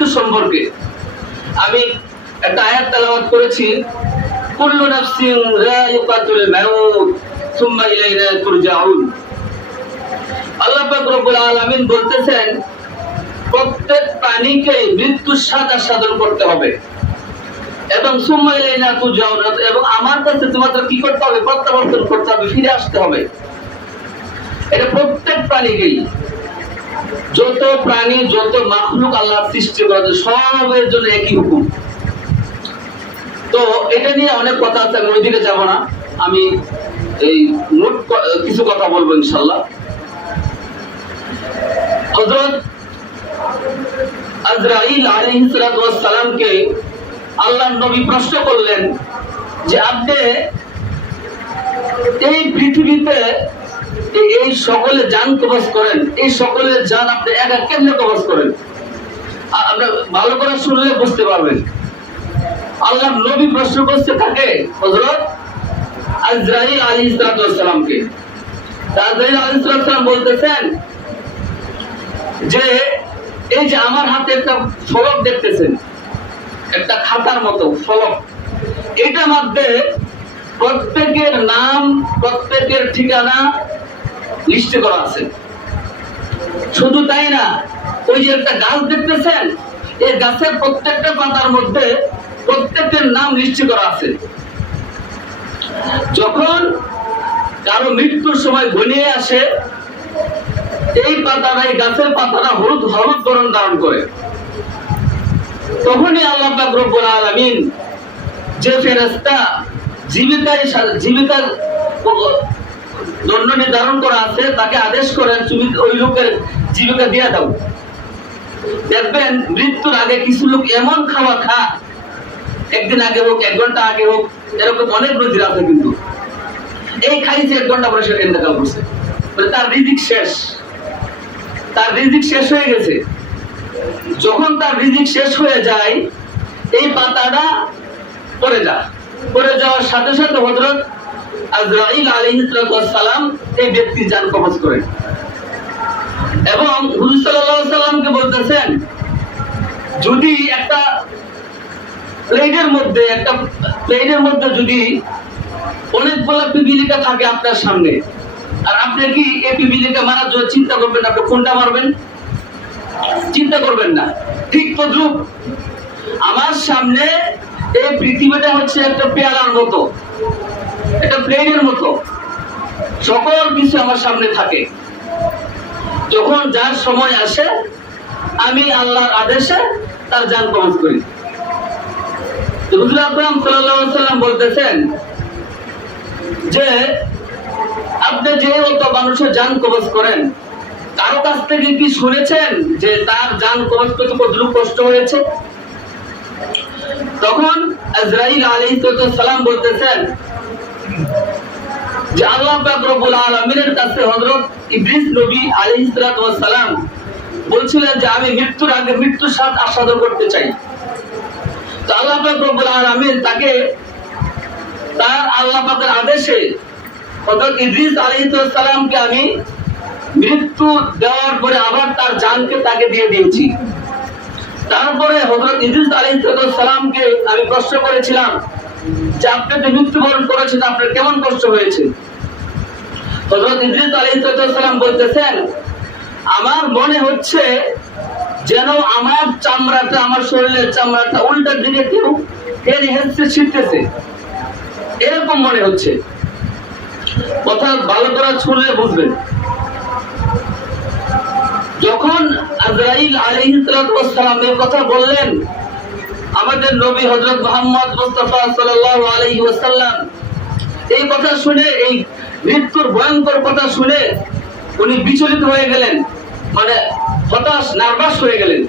মৃত্যু সম্পর্কে আমি একটা আয়াত তেলাওয়াত করেছি, কুল্লু নাফসিন যায়িকাতুল মাউত সুম্মা ইলাইনা তুরজাউন। আল্লাহ পাক রব্বুল আলামিন বলতেছেন প্রত্যেক প্রাণীকে মৃত্যুর স্বাদ আস্বাদন করতে হবে এবং সুম্মা ইলাইনা তুরজাউন, এবং আমার কাছে তোমাদের কি করতে হবে? প্রত্যাবর্তন করতে হবে, ফিরে আসতে হবে। এটা প্রত্যেক প্রাণীকেই, যত প্রাণী যত মাখলুক আল্লাহ সৃষ্টি করেছে সবের জন্য একই হুকুম। তো এটা নিয়ে অনেক কথা আছে, আমি ওইদিকে যাব না, আমি এই নোট কিছু কথা বলবো ইনশাআল্লাহ। হযরত আজরাইল আলাইহিস সালাতু ওয়াস সালামকে আল্লাহর নবী প্রশ্ন করলেন যে আপনি এই পৃথিবীতে এই সকলে জান কবজ করেন, এই সকলের জান আপনি একা কেমনে কবজ করেন? আপনি ভালো করে শুনলে বুঝতে পারবেন। আল্লাহর নবী প্রশ্ন করতে থাকে হযরত আজরাইল আলাইহিস সালাতু ওয়াস সালামকে। আজরাইল আলাইহিস সালাতু ওয়াস সালাম বলতেছেন যে এই যে আমার হাতে একটা ফলক দেখতেছেন, একটা খাতার মতো ফলক, এটার মধ্যে প্রত্যেকের নাম প্রত্যেকের ঠিকানা লিস্ট করা আছে। শুধু তাই না, ওই যে একটা গাছ দেখতেছেন, এই গাছের প্রত্যেকটা পাতার মধ্যে প্রত্যেকের নাম লিস্ট করা আছে। যখন কারো মৃত্যুর সময় ঘনিয়ে আসে, এই পাতাটা, এই গাছের পাতাটা হলুদ হলুদ বর্ণ ধারণ করে, তখনই আল্লাহ পাক রব্বুল আলামিন যে ফেরেশতা জীবিকার দণ্ড নির্ধারণ করা আছে তাকে আদেশ করেন তুমি ওই লোকের জীবিকা দিয়ে দাও। দেখবেন মৃত্যুর আগে কিছু লোক এমন খাওয়া খা, একদিন আগে হোক, 1 ঘন্টা আগে হোক, এরকম অনেক রোজী আছে, কিন্তু এই খাইছে 1 ঘন্টা পরে সে ইন্তেকাল করছে, মানে তার রিজিক শেষ, তার রিজিক শেষ হয়ে গেছে। যখন তার রিজিক শেষ হয়ে যায়, এই পাতাটা পড়ে যাওয়ার সাথে সাথে হযরত আজরাইল আলাইহিস সালাম এই ব্যক্তির জান কবজ করেন এবং হুজুর সাল্লাল্লাহু আলাইহি সাল্লামকে বলতেছেন যদি একটা প্লেটের মধ্যে যদি অনেকগুলো পিপিলিকা থাকে আপনার সামনে, আর আপনি কি এই পিপিলিকা মারার জন্য চিন্তা করবেন? আপনি কোনটা মারবেন? চিন্তা করবেন না। ঠিক তদ্রুপ আমার সামনে এই পৃথিবীটা হচ্ছে একটা পেয়ালার মতো, একটা প্লেনের মতো, সকল কিছু আমার সামনে থাকে। যখন যার সময় আসে, আমি আল্লাহর আদেশে তার জান কবজ করি। হুজুর আকরাম সাল্লাল্লাহু আলাইহি ওয়াসাল্লাম বলতেছেন যে আপনি যে অত মানুষের জান কবজ করেন, কারো কাছ থেকে কি শুনেছেন যে তার জান কবজ করতে কতটুকু কষ্ট হয়েছে? তখন আজরাইল আলাইহিস সালাম বলতেছেন যে আল্লাহ পাক রব্বুল আলামিনের কাছে হযরত ইদ্রিস নবী আলাইহিস সালাম বলছিলেন যে আমি মৃত্যুর আগে মৃত্যুর স্বাদ আস্বাদন করতে চাই। তো আল্লাহ পাক রব্বুল আলামিন তাকে তার আল্লাহ পাকের আদেশে হযরত ইদ্রিস আলাইহিস সালামকে আমি মৃত্যু দেওয়ার পরে আবার তার জানকে তাকে দিয়ে দিয়েছি। তারপরে হযরত ইদ্রিস আলাইহিস সালামকে আমি প্রশ্ন করেছিলাম যে আপনি যে মৃত্যুবরণ করেছেন আপনার কেমন কষ্ট হয়েছে? হযরত ইদ্রিস আলাইহিস সালাম বলতেছেন আমার মনে হচ্ছে যেন আমার চামড়াটা, আমার শরীরের চামড়াটা উল্টা দিকে কেউ টেনে হেঁচড়ে ছিঁড়তেছে, এরকম মনে হচ্ছে। কথা ভালো করে শুনলে বুঝবেন। যখন আজরাইল আলাইহিস সালাম এই কথা বললেন, আমাদের নবী হযরত মুহাম্মদ মুস্তাফা সাল্লাল্লাহু আলাইহি ওয়াসাল্লাম এই কথা শুনে, এই মৃত্যুর ভয়ঙ্কর কথা শুনে উনি বিচলিত হয়ে গেলেন, মানে হতাশ, নার্ভাস হয়ে গেলেন।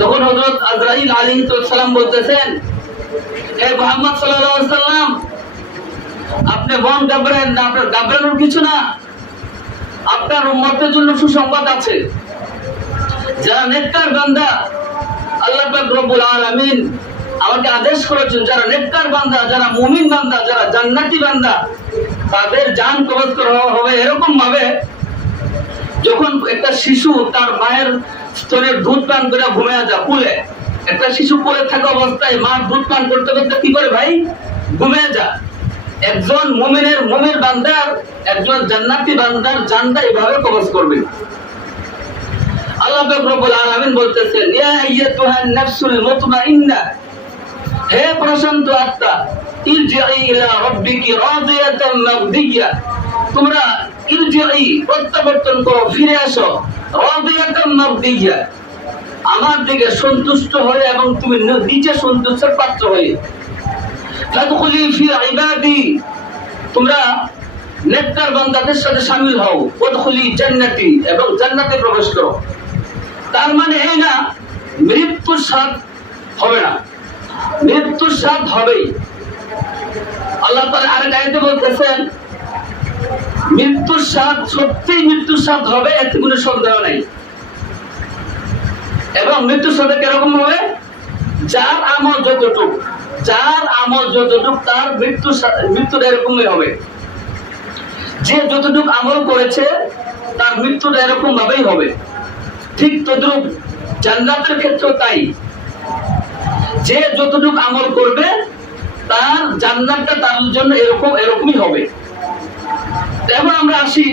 তখন হযরত আজরাইল আলাইহিস সালাম বলতেছেন হে মুহাম্মদ সাল্লাল্লাহু আলাইহি ওয়াসাল্লাম আপনি মন ঘাবড়েন না, আপনার ঘাবড়ানোর কিছু না, আপনার উম্মতের জন্য সুসংবাদ আছে। যারা নেককার বান্দা, আল্লাহ পাক রব্বুল আলামিন আমাকে আদেশ করেছেন যারা নেককার বান্দা, যারা মুমিন বান্দা, যারা জান্নাতি বান্দা, তাদের জান কবজ করা হবে এরকম ভাবে যখন একটা শিশু তার মায়ের স্তনের দুধ পান করে ঘুমিয়ে যা কুলে। একটা শিশু কোলে থাকা অবস্থায় মা দুধ পান করতে করতে কি করে ভাই? ঘুমিয়ে যা। একজন মুমিন বান্দার, একজন জান্নাতি বান্দার জানটা এভাবে কবজ করবে। আল্লাহ পাক রব্বুল আলামিন বলতেছেন, ইয়া আইয়াতুহান নাফসুল মুতমাইন্নাহ, হে প্রশান্ত আত্মা, ইরজিই ইলা রাব্বিকি রাদিয়াতাম মারদিয়া, তোমরা ইরজিই প্রত্যাবর্তন করো, ফিরে আসো, রাদিয়াতাম মারদিয়া, আমার দিকে সন্তুষ্ট হয়ে এবং তুমি নিজে সন্তুষ্টের পাত্র হয়ে। ফাদখুলি ফি ইবাদি, তোমরা নেককার বান্দাদের সাথে শামিল হও। ওয়াদখুলি জান্নাতি, এবং জান্নাতে প্রবেশ করো। তার মানে এই না মৃত্যুর স্বাদ হবে না, মৃত্যুর স্বাদ হবেই। আল্লাহ তাআলা আরেক আয়াতে বলতেছেন, মৃত্যুর স্বাদ, সত্যিই মৃত্যুর স্বাদ হবে, এতে কোনো সন্দেহ নাই। এবং মৃত্যুর সাথে কিরকম হবে? যার আমল যতটুক, তার মৃত্যুটা এরকমই হবে। যে যতটুক আমল করেছে তার মৃত্যুটা এরকম ভাবেই হবে। ঠিক তদ্রুপ জান্নাতের ক্ষেত্রেও তাই, যে যতটুক আমল করবে তার জান্নাতটা তার জন্য এরকমই হবে। এখন আমরা আসি,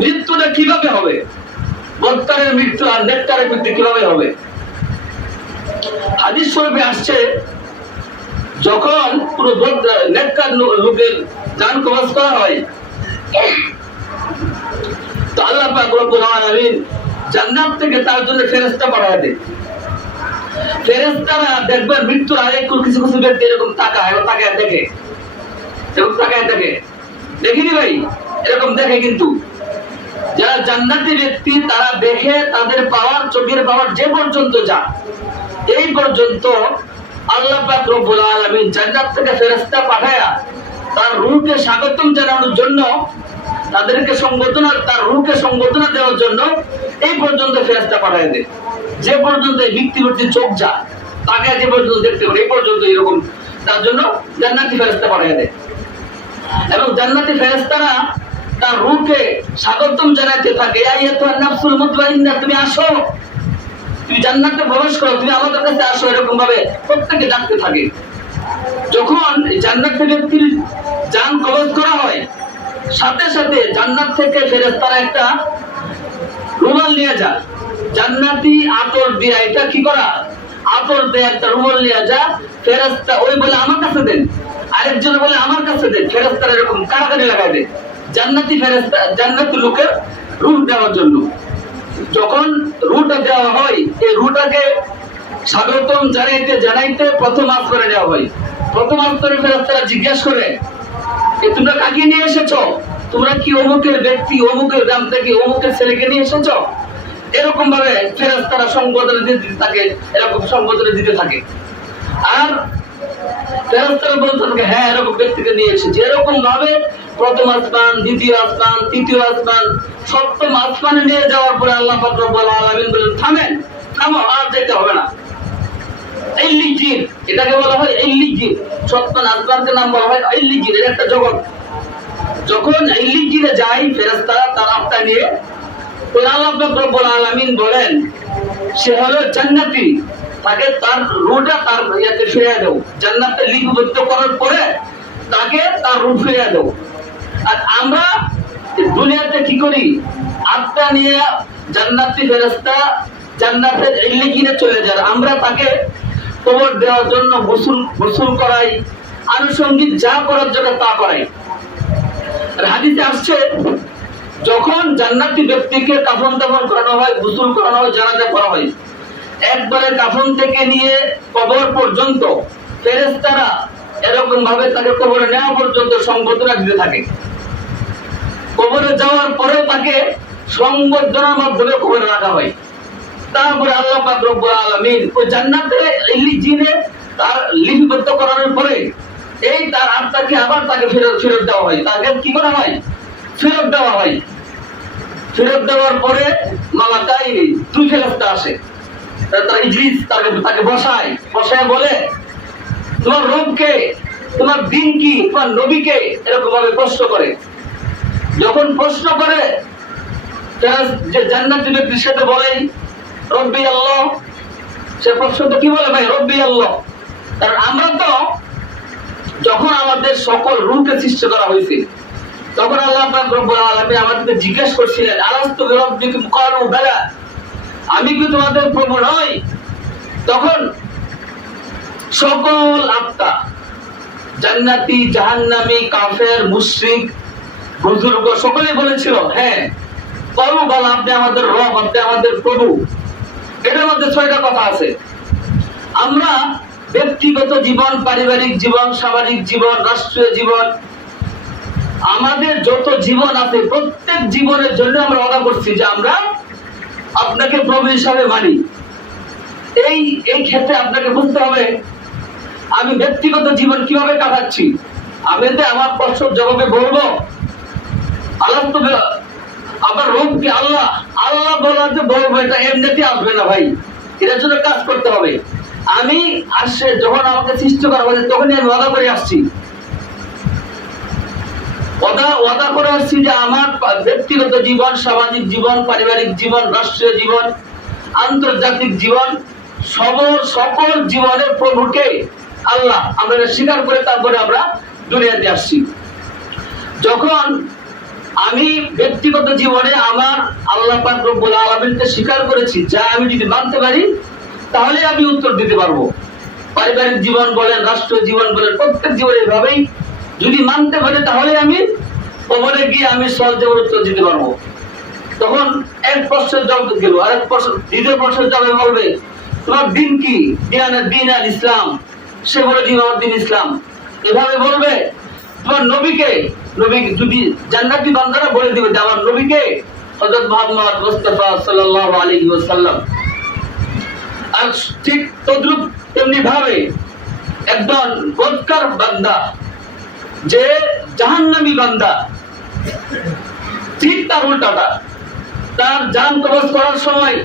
মৃত্যুটা কিভাবে হবে? বদকারের মৃত্যু আর নেককারের মৃত্যু কিভাবে হবে? হাদিস শরীফে আসছে, যখন পুরো নেককার লোকের জান কবজ করা হয়, তো আল্লাহ পাক রব্বুল আলামিন জান্নাত থেকে তার জন্য ফেরেশতা পাঠিয়ে দেন। ফেরেশতারা দেখবেন মৃত্যুর আগে কিছু কিছু ব্যক্তি এরকম তাকায় দেখে, দেখিনি ভাই? এরকম দেখে। কিন্তু যারা জান্নাতি ব্যক্তি তারা দেখে, তাদের পাওয়ার, চোখের পাওয়ার যে পর্যন্ত যা, এই পর্যন্ত আল্লাহ পাক রব্বুল আলামিন জান্নাত থেকে ফেরেশতা পাঠায়া তার রূহকে স্বাগতম জানানোর জন্য, তাদেরকে সংবর্ধনা, তার রূহকে সংবর্ধনা দেওয়ার জন্য এই পর্যন্ত ফেরেশতা পাঠায় দেয়। যে পর্যন্ত এই ব্যক্তি চোখ যা, তাকে যে পর্যন্ত দেখতে পারে, এই পর্যন্ত এরকম তার জন্য জান্নাতি ফেরেশতা পাঠায় দেয়। এবং জান্নাতি ফেরেশতারা তার রূহকে স্বাগতম জানাতে থাকে, ইয়া আইয়াতুহান নাফসুল মুতমাইন্নাহ, তুমি আসো, তুমি জান্নাতে প্রবেশ করো, তুমি আমাদের কাছে আসো, এরকম ভাবে প্রত্যেকে ডাকতে থাকে। যখন জান্নাতি ব্যক্তির জান কবজ করা হয়, সাথে সাথে জান্নাত থেকে ফেরেশতারা একটা রুমাল নিয়ে যায়, জান্নাতি আতর দিয়ে, এটা কি করা, আতর দিয়ে একটা রুমাল নিয়ে যায়। ফেরেশতা ওই বলে আমার কাছে দেন, আরেকজন বলে আমার কাছে দেন, ফেরেশতারা এরকম কাড়াকাড়ি লাগায় দেয় জান্নাতি ফেরেশতা, জান্নাতি লোকের রূহ দেওয়ার জন্য। যখন রূহটা দেওয়া হয়, এই রূহটাকে স্বাগতম জানাইতে প্রথম আসমানে নেওয়া হয়। প্রথম আসমানে ফেরেশতারা জিজ্ঞাসা করে, তোমরা কাকে নিয়ে এসেছো? তোমরা কি অমুকের ব্যক্তি, অমুকের গ্রাম থেকে অমুকের ছেলেকে নিয়ে এসেছো? এরকম ভাবে ফেরেশতারা সংবোধনা দিতে থাকে, এরকম সংবোধনা দিতে থাকে। আর ফেরেশতারা বলতে থাকে, হ্যাঁ এরকম ব্যক্তিকে নিয়ে এসেছি। এরকম ভাবে প্রথম আসমান, দ্বিতীয় আসমান, তৃতীয় আসমান, সপ্তম আসমানে নিয়ে যাওয়ার পরে আল্লাহ পাক রব্বুল আলামিন বলেন, থামো, আর যেতে হবে না। ইল্লিজিন, এটাকে বলা হয় ইল্লিজিন। সপ্তম আসমানকে নাম বলা হয় ইল্লিজিন, এর একটা জগৎ। যখন ইল্লিজিনে যায় ফেরেশতারা তার আত্মা নিয়ে, তো আল্লাহ পাক রব্বুল আলামিন বলেন, সে হলো জান্নাতি, তাকে তার রূহটা তার ইয়াতে ফিরিয়ে দাও। জান্নাতে লিপিবদ্ধ করার পরে তাকে তার রূহ ফিরিয়ে দাও। আর আমরা দুনিয়াতে কি করি? আত্মা নিয়ে জান্নাতি ফেরেশতা জান্নাতের ইল্লিজিনে চলে যায়, আমরা তাকে কবর দেওয়ার জন্য গোসল করাই, আনুষঙ্গিক যা করার জন্য তা করাই। আর হাদিসে আসছে, যখন জান্নাতি ব্যক্তিকে কাফন দাফন করানো হয়, গোসল করানো হয়, জানাজা করা হয়, একবারে কাফন থেকে নিয়ে কবর পর্যন্ত ফেরেশতারা এরকম ভাবে তাকে কবরে নেওয়া পর্যন্ত সংবর্ধনা দিতে থাকে। কবরে যাওয়ার পরেও তাকে সংবর্ধনার মাধ্যমে কবরে রাখা হয়। তারপরে আল্লাহ পাক রব্বুল আলামিন ওই জান্নাতে ইল্লিজিনে তার লিপিবদ্ধ করানোর পরে এই তার আত্মাকে আবার তাকে ফেরত দেওয়া হয়। তাকে কি করা হয়? ফেরত দেওয়া হয়। ফেরত দেওয়ার পরে মালাকাইনি, দুই ফেরেশতা আসে, তারা ইজলিস তাকে বসায় বলে, তোমার রবকে, তোমার দিন কি, তোমার নবীকে, এরকম ভাবে প্রশ্ন করে। যখন প্রশ্ন করে যে জান্নাতি ব্যক্তির সাথে বলে রব্বি আল্লাহ, সে প্রশ্ন তো কি বলে ভাই রব্বি আল্লাহ। কারণ আমরা তো যখন আমাদের সকল রূপকে সৃষ্টি করা হয়েছে তখন আল্লাহ পাক রব্বুল আলামিন আমাদেরকে জিজ্ঞেস করছিলেন আলাস্তু বিরাব্বিকুম ক্বালু বালা, আমি কি তোমাদের প্রভু নই? তখন সকল আত্মা জান্নাতি জাহান্নামী কাফের মুশরিক বুজুর্গ সকলে বলেছিল হ্যাঁ ক্বালু বালা, আপনি আমাদের রব, আপনি আমাদের প্রভু। এটার মধ্যে 6টা কথা আছে। আমরা ব্যক্তিগত জীবন, পারিবারিক জীবন, সামাজিক জীবন, রাষ্ট্রীয় জীবন, আমাদের যত জীবন আছে প্রত্যেক জীবনের জন্য আমরা ওয়াদা করছি যে আমরা আপনাকে প্রভু হিসাবে মানি। এই ক্ষেত্রে আপনাকে বুঝতে হবে আমি ব্যক্তিগত জীবন কিভাবে কাটাচ্ছি। আমি তো আমার প্রশ্নের জবাবে বলবো আল্লাহ তো আমার রূপ কি আল্লাহ, আল্লাহ বলার যে বলবো এটা এমনিতে আসবে না ভাই, এটার জন্য কাজ করতে হবে। আমি আসছে যখন আমাকে সৃষ্টি করা হয়েছে তখনই আমি ওয়াদা করে আসছি, ওয়াদা করে আসছি যে আমার ব্যক্তিগত জীবন, সামাজিক জীবন, পারিবারিক জীবন, রাষ্ট্রীয় জীবন, আন্তর্জাতিক জীবন, সকল জীবনের প্রভুকে আল্লাহ আমরা স্বীকার করে তারপরে আমরা দুনিয়াতে আসছি। যখন আমি ব্যক্তিগত জীবনে আমার আল্লাহ পাক রব্বুল আলামিনকে স্বীকার করেছি, যা আমি যদি মানতে পারি তাহলে আমি উত্তর দিতে পারবো। পারিবারিক জীবন বলেন, রাষ্ট্রীয় জীবন বলেন, প্রত্যেক জীবনে এভাবেই যদি মানতে পারি তাহলে আমি কবরে গিয়ে আমি সহজে উত্তর দিতে পারবো। তখন এক প্রশ্নের জবাব গেল, আরেক প্রশ্ন, দ্বিতীয় প্রশ্নের জবাবে বলবে তোমার দিন কি? দিন আল ইসলাম। সে বলে দিন আমার দিন ইসলাম। এভাবে বলবে তোমার নবীকে, নবী যদি জান্নাতি বান্দারা বলে দিবে যে আমার নবীকে হযরত মুহাম্মদ মুস্তাফা সাল্লাল্লাহু আলাইহি ওয়াসাল্লাম। আর ঠিক তদ্রুপ তেমনি ভাবে একজন বদকার বান্দা, যে জাহান্নামী বান্দা, ঠিক তার উল্টাটা, তার জান কবজ করার সময়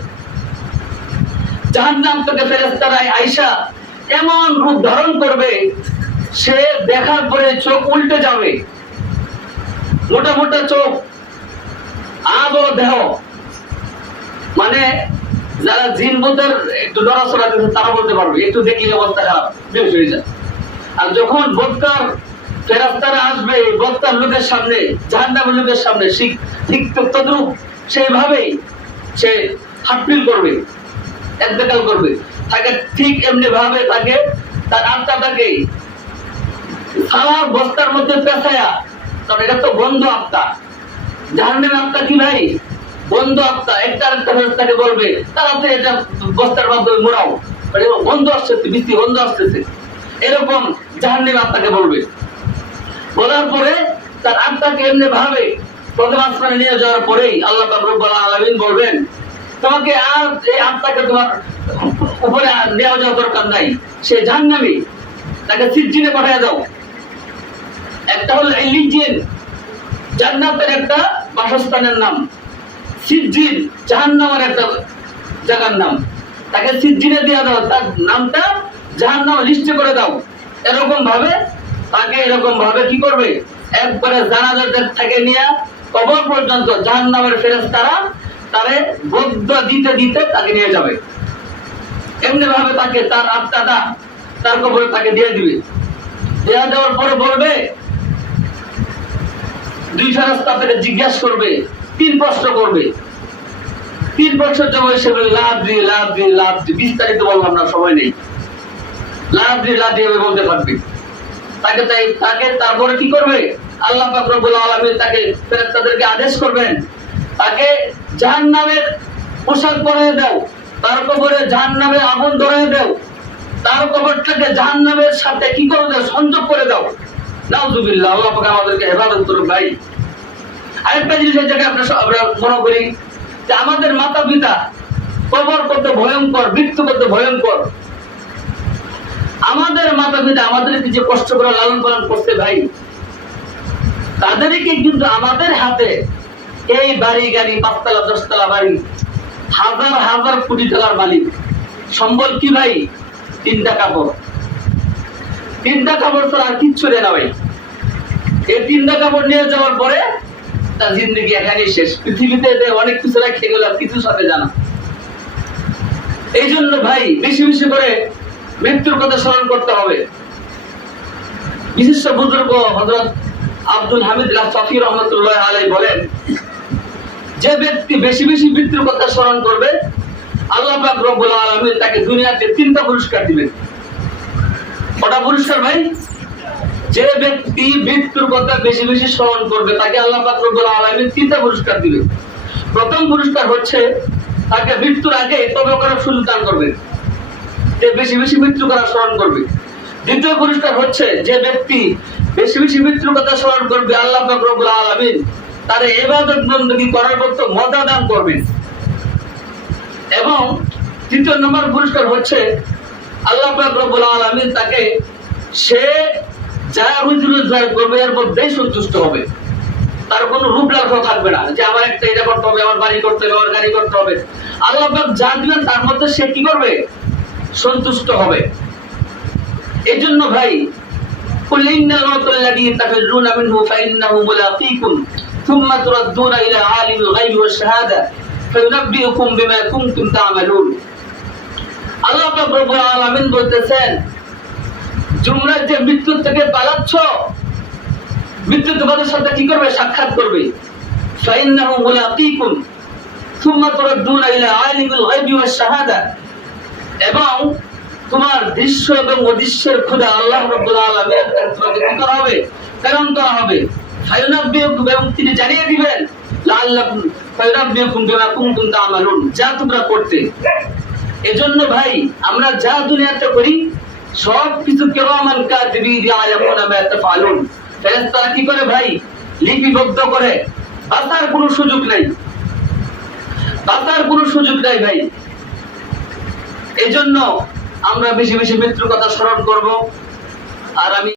জাহান্নাম থেকে ফেরেশতারা আয়েশা এমন রূপ ধারণ করবে সে দেখার পরে চোখ উল্টে যাবে, মোটা মোটা চোখ, আবো দেহ, মানে যারা জিন ভূতের একটু নড়াচড়া দিচ্ছে তারা বলতে পারবে একটু দেখলে অবস্থা খারাপ, বেশ হয়ে যায়। আর যখন বদকার ফেরেশতারা আসবে বদকার লোকের সামনে, জাহান্নামের লোকের সামনে, ঠিক তদ্রুপ সেইভাবেই সে হাটপিল করবে, একবেকাল করবে, তাকে ঠিক এমনি ভাবে তাকে তার আত্মাটাকে সালার বস্তার মধ্যে পেঁচায়া, কারণ এটা তো বন্ধ আত্মা। জাহান্নামের আত্মা কি ভাই? বন্ধ আত্মা। একটা আরেকটা ফেরেশতাকে বলবে তাড়াতাড়ি এটা বস্তার মাধ্যমে মোড়াও, বন্ধ আসতেছে, বৃষ্টি বন্ধ আসতেছে, এরকম জাহান্নামের আত্মাকে বলবে। বলার পরে তার আত্মাকে এমনি ভাবে প্রথম আসমানে নিয়ে যাওয়ার পরেই আল্লাহ পাক রব্বুল আলামিন বলবেন তোমাকে আর এই আত্মাকে তোমার উপরে নেওয়া যাওয়ার দরকার নাই, সে জাহান্নামী, তাকে সিজ্জিনে পাঠিয়ে দাও। একটা হলো ইলিজিন, জান্নাতের একটা বাসস্থানের নাম, সিজ্জিন জাহান্নামের একটা জায়গার নাম, তাকে সিজ্জিনে দিয়ে দাও, তার নামটা জাহান্নাম লিস্টে করে দাও। এরকম ভাবে তাকে এরকম ভাবে কি করবে, একবারে জানাজার থেকে নিয়ে কবর পর্যন্ত জাহান্নামের ফেরেশতারা তারে বদ্ধ দিতে দিতে তাকে নিয়ে যাবে। এমনি ভাবে তাকে তার আত্মাটা তার কবরে তাকে দিয়ে দিবে। দেওয়া দেওয়ার পরে বলবে, দুই ফেরেশতা তাকে জিজ্ঞাসা করবে, 3 প্রশ্ন করবে। 3 প্রশ্নের জবাব সে বলে লাভ দি, বিস্তারিত বললাম না, সময় নেই। লাভ দি বলতে পারবে। তাকে তারপরে কি করবে, আল্লাহ পাক রব্বুল আলামিন তাকে ফেরেশতাদেরকে আদেশ করবেন তাকে জাহান্নামের পোশাক পরিয়ে দাও, তার কবরে জাহান্নামের আগুন ধরিয়ে দাও, তার কবরটাকে জাহান্নামের সাথে কি করে দাও, সংযোগ করে দাও। নাউযুবিল্লাহ, আল্লাহ পাক আমাদেরকে হেফাজত করুন ভাই। আরেকটা জিনিস এই জায়গায় আমরা মনে করি যে আমাদের মাতা পিতা কবর কত ভয়ঙ্কর, মৃত্যু কত ভয়ঙ্কর। আমাদের মাতা পিতা আমাদেরকে যে কষ্ট করে লালন পালন করতে ভাই, তাদেরকে কিন্তু আমাদের হাতে এই বাড়ি গাড়ি, 5 তলা 10 তলা বাড়ি, হাজার হাজার কোটি টাকার মালিক, সম্বল কি ভাই? 3টা কাপড়। 3টা কাপড় ছাড়া আর কিচ্ছু নেই না ভাই। এই 3টা কাপড় নিয়ে যাওয়ার পরে তার জিন্দগি এখানেই শেষ। পৃথিবীতে অনেক কিছু রেখে গেল, কিছু সাথে জানা। এই জন্য ভাই বেশি বেশি করে মৃত্যুর কথা স্মরণ করতে হবে। বিশিষ্ট বুজুর্গ হযরত আব্দুল হামিদ লাফাফি রহমাতুল্লাহ আলাইহি বলেন, যে ব্যক্তি বেশি বেশি মৃত্যুর কথা স্মরণ করবে আল্লাহ পাক রব্বুল আলামিন তাকে দুনিয়াতে 3টা পুরস্কার দিবেন। কটা পুরস্কার ভাই? যে ব্যক্তি মৃত্যুর কথা বেশি বেশি স্মরণ করবে তাকে আল্লাহ পাক রব্বুল আলামিন 3টা পুরস্কার দিবেন। প্রথম পুরস্কার হচ্ছে তাকে মৃত্যুর আগে তওবা করার সুযোগ দান করবে, যে বেশি বেশি মৃত্যু করা স্মরণ করবে। দ্বিতীয় পুরস্কার হচ্ছে যে ব্যক্তি বেশি বেশি মৃত্যুর কথা স্মরণ করবে আল্লাহ পাক রব্বুল আলামিন তার ইবাদত বندگی করার মতো মজা দান করবেন। এবং তৃতীয় নম্বর পুরস্কার হচ্ছে আল্লাহ পাক রব্বুল আলামিন তাকে সে যা রুজি রোজগার করবে এর মধ্যেই সন্তুষ্ট হবে। তার কোনো রূপ লালসা থাকবে না যে আমার একটা এটা করতে হবে, আমার বাড়ি করতে হবে, আমার গাড়ি করতে হবে। আল্লাহ পাক যা দিবেন তার মধ্যে সে কি করবে? সন্তুষ্ট হবে। এই জন্য ভাই কুল ইন্নাল মাউতাল্লাযী তাফিরুনা মিনহু ফাইন্নাহু মুলাকীকুম সুম্মা তুরাদ্দুনা ইলা আলিমিল গায়বি ওয়াশ শাহাদা ফায়ুনাব্বিউকুম বিমা কুনতুম তা'মালুন। আল্লাহ পাক রব্বুল আলামিন বলতেছেন, তোমরা যে মৃত্যু থেকে পালাচ্ছ, মৃত্যু তোমাদের সাথে কি করবে? সাক্ষাৎ করবে। ফাইন্নাহু মুলাকীকুম সুম্মা তুরাদ্দুনা ইলা আলিমিল গায়বি ওয়াশ শাহাদা। এবং তোমার দৃশ্য এবং অদৃশ্যের খোদা আল্লাহ রাব্বুল আলামিন তোমাকে কি করা হবে? প্রেরণ করা হবে। ফায়ুনাব্বিউকুম, এবং তিনি জানিয়ে দিবেন লাআল্লাকুম ফায়ুনাব্বিউকুম বিমা কুনতুম তা'মালুন, যা তোমরা করতে। এজন্য ভাই আমরা যা দুনিয়াতে করি সব কিছু কিরামান কাতিবিন ইয়ালামুনা মা তাফআলুন, ফেরেশতারা কি করে ভাই? লিপিবদ্ধ করে। বাঁচার কোনো সুযোগ নাই, বাঁচার কোনো সুযোগ নাই ভাই। এজন্য আমরা বেশি বেশি মৃত্যুর কথা স্মরণ করব। আর আমি